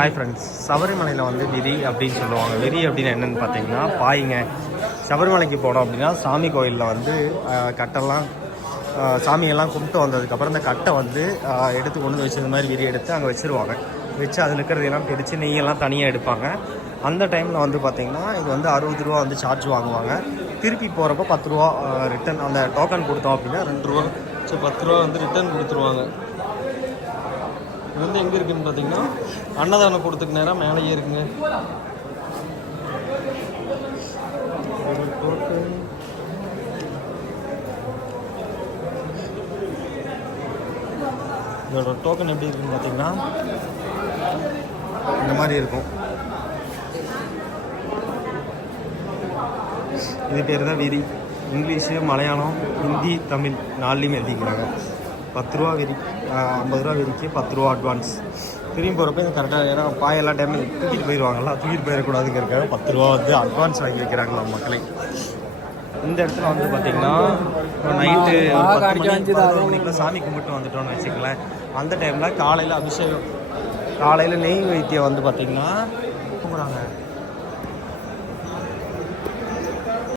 Hi friends, சபரிமலையில் வந்து விரி அப்படின்னு சொல்லுவாங்க. விரி அப்படின்னு என்னென்னு பார்த்தீங்கன்னா பாய்ங்க. சபரிமலைக்கு போனோம் அப்படின்னா சாமி கோயிலில் வந்து கட்டெல்லாம் சாமியெல்லாம் கும்பிட்டு வந்ததுக்கப்புறம் இந்த கட்டை வந்து எடுத்து கொண்டு வந்து வச்சு இந்த மாதிரி விரி எடுத்து அங்கே வச்சுருவாங்க. வச்சு அதில் இருக்கிறதெல்லாம் பிரித்து நெய்யெல்லாம் தனியாக எடுப்பாங்க. அந்த டைமில் வந்து பார்த்திங்கன்னா இது வந்து 60 ரூபா வந்து சார்ஜ் வாங்குவாங்க. திருப்பி போகிறப்ப 10 ரூபா ரிட்டன். அந்த டோக்கன் கொடுத்தோம் அப்படின்னா 2 ரூபா, ஸோ 10 ரூபா வந்து ரிட்டன் கொடுத்துருவாங்க. இது வந்து எங்கே இருக்குதுன்னு பார்த்தீங்கன்னா அன்னதானம் கொடுத்துக்கு நேரம் மேலேயே இருக்குங்க. இதோட டோக்கன் எப்படி இருக்குன்னு பார்த்தீங்கன்னா இந்த மாதிரி இருக்கும். இது பேர் தான் விரி. இங்கிலீஷு, மலையாளம், ஹிந்தி, தமிழ் 4லையும் எழுதிக்கிறாங்க. 10 ரூபா விரி, 50 ரூபா விரிக்கு 10 ரூபா அட்வான்ஸ். திரும்பி போகிறப்ப இது கரெக்டாக, ஏன்னா பாயெல்லாம் டைமில் தூக்கிட்டு போயிடுவாங்கல்ல, தூக்கிட்டு போயிடக்கூடாதுங்கிறக்காக 10 ரூபா வந்து அட்வான்ஸ் வாங்கி வைக்கிறாங்களா மக்களை. இந்த இடத்துல வந்து பார்த்திங்கன்னா நைட்டு 10 மணிக்குள்ள சாமி கும்பிட்டு வந்துட்டோம்னு வச்சுக்கலாம். அந்த டைமில் காலையில் அபிஷேகம், காலையில் நெய் வைத்தியம் வந்து பார்த்திங்கன்னா கும்பிட்றாங்க.